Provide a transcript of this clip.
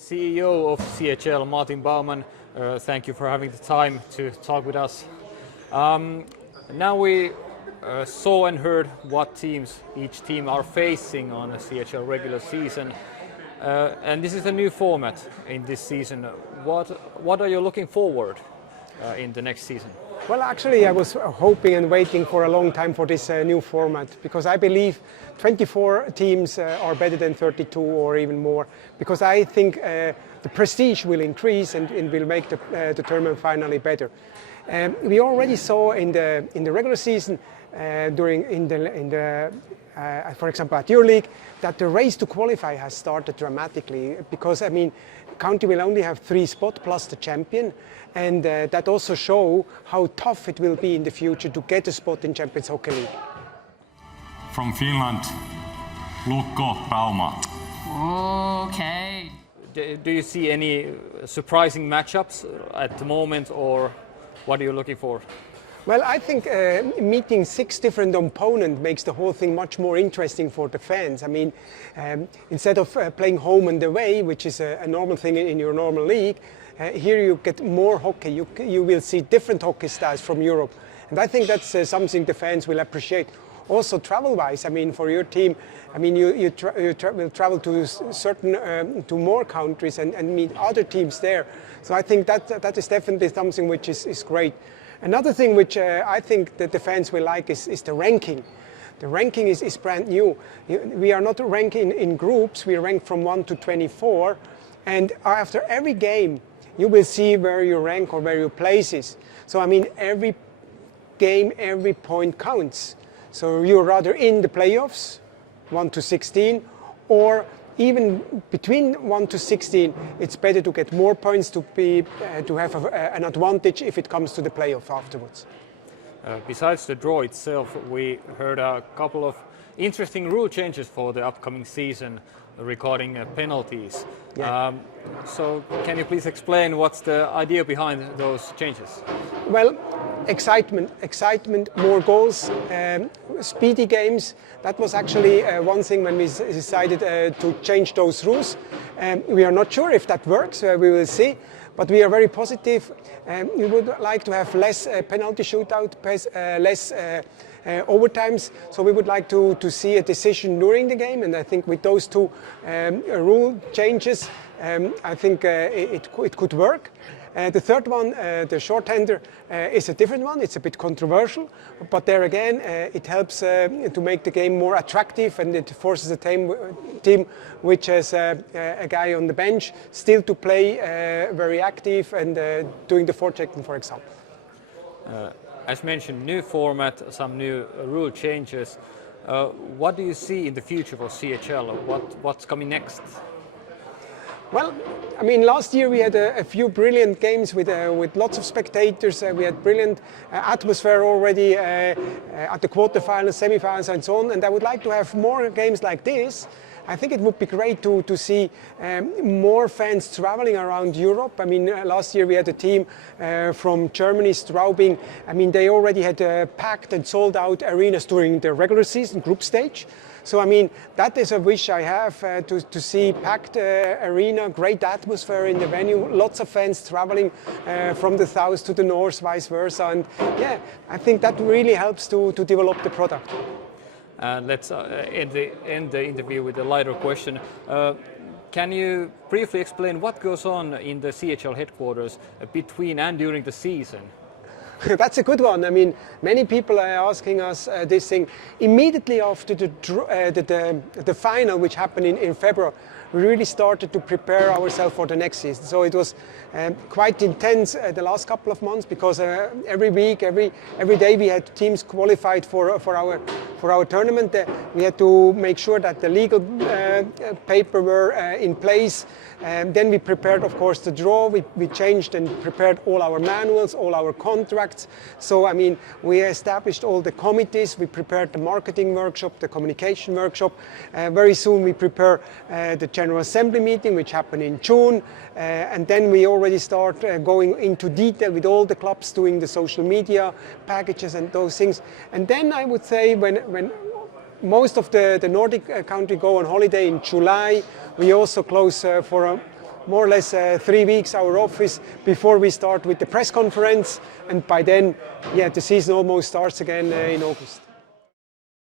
CEO of CHL, Martin Baumann, thank you for having the time to talk with us. Now we saw and heard what teams each team are facing on a CHL regular season. And this is a new format in this season. What are you looking forward in the next season? Well, actually, I was hoping and waiting for a long time for this new format because I believe 24 teams are better than 32 or even more. Because I think the prestige will increase and will make the tournament finally better. We already saw in the regular season, for example, at your league, that the race to qualify has started dramatically because, I mean, county will only have 3 spots plus the champion, and that also show how tough it will be in the future to get a spot in Champions Hockey League. From Finland, Lukko Rauma. Okay. Do you see any surprising matchups at the moment, or what are you looking for? Well, I think meeting 6 different opponents makes the whole thing much more interesting for the fans. I mean, instead of playing home and away, which is a normal thing in your normal league, here you get more hockey. You will see different hockey styles from Europe. And I think that's something the fans will appreciate. Also travel-wise, I mean, for your team, I mean, you will travel to to more countries and meet other teams there. So I think that is definitely something which is great. Another thing which I think that the fans will like is the ranking. The ranking is brand new. We are not ranking in groups, we rank from 1 to 24. And after every game, you will see where you rank or where your place is. So I mean, every game, every point counts. So you're rather in the playoffs, 1 to 16, or even between 1 to 16, it's better to get more points to have an advantage if it comes to the playoff afterwards. Besides the draw itself, we heard a couple of interesting rule changes for the upcoming season regarding penalties. Yeah. So can you please explain what's the idea behind those changes? Well, excitement, more goals, speedy games. That was actually one thing when we decided to change those rules. We are not sure if that works, we will see. But we are very positive. We would like to have less penalty shootout, less overtimes. So we would like to see a decision during the game. And I think with those 2 rule changes, I think it could work. The third one, the shorthander, is a different one. It's a bit controversial, but there again, it helps to make the game more attractive, and it forces a team which has a guy on the bench still to play very active and doing the forechecking, for example. As mentioned, new format, some new rule changes. What do you see in the future for CHL? What's coming next? Well, I mean, last year we had a few brilliant games with lots of spectators. We had brilliant atmosphere already at the quarterfinals, semifinals, and so on. And I would like to have more games like this. I think it would be great to see more fans traveling around Europe. I mean, last year we had a team from Germany, Straubing. I mean, they already had packed and sold out arenas during the regular season group stage. So, I mean, that is a wish I have to see packed arena, great atmosphere in the venue, lots of fans traveling from the south to the north, vice versa. And yeah, I think that really helps to develop the product. Let's end the interview with a lighter question. Can you briefly explain what goes on in the CHL headquarters between and during the season? That's a good one. I mean, many people are asking us this thing. Immediately after the final, which happened in February, we really started to prepare ourselves for the next season. So it was quite intense the last couple of months because every week, every day we had teams qualified for our tournament. We had to make sure that the legal paper were in place. Then we prepared, of course, the draw. We changed and prepared all our manuals, all our contracts. So, I mean, we established all the committees. We prepared the marketing workshop, the communication workshop. Very soon we prepare the General Assembly meeting, which happened in June. And then we already start going into detail with all the clubs doing the social media packages and those things. And then I would say when most of the Nordic country go on holiday in July, we also close for more or less 3 weeks our office before we start with the press conference, and by then, yeah, the season almost starts again in August.